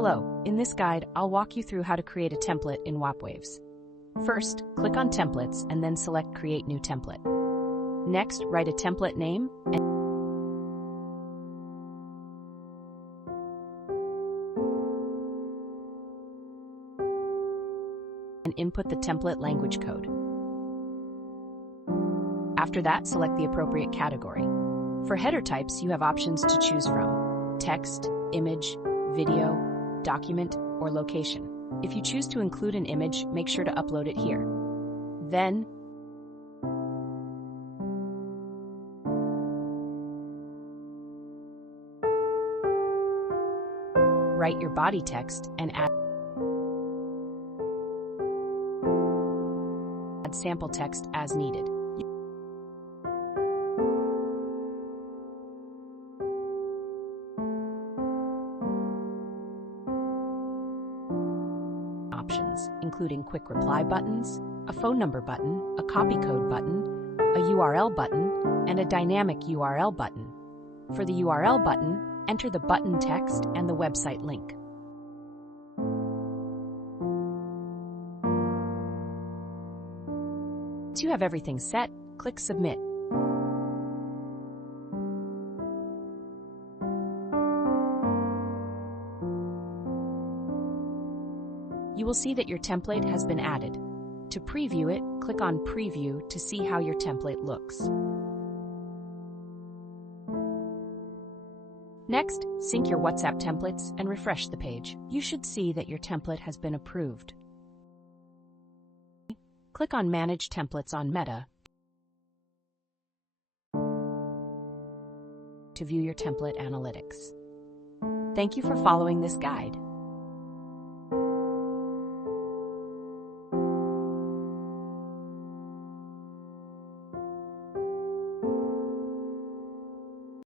Hello, in this guide, I'll walk you through how to create a template in Wappwavez. First, click on Templates and then select Create New Template. Next, write a template name and input the template language code. After that, select the appropriate category. For header types, you have options to choose from: text, image, video, document, or location. If you choose to include an image, make sure to upload it here. Then, write your body text and add sample text as needed. Options, including quick reply buttons, a phone number button, a copy code button, a URL button, and a dynamic URL button. For the URL button, enter the button text and the website link. Once you have everything set, click Submit. You will see that your template has been added. To preview it, click on Preview to see how your template looks. Next, sync your WhatsApp templates and refresh the page. You should see that your template has been approved. Click on Manage Templates on Meta to view your template analytics. Thank you for following this guide.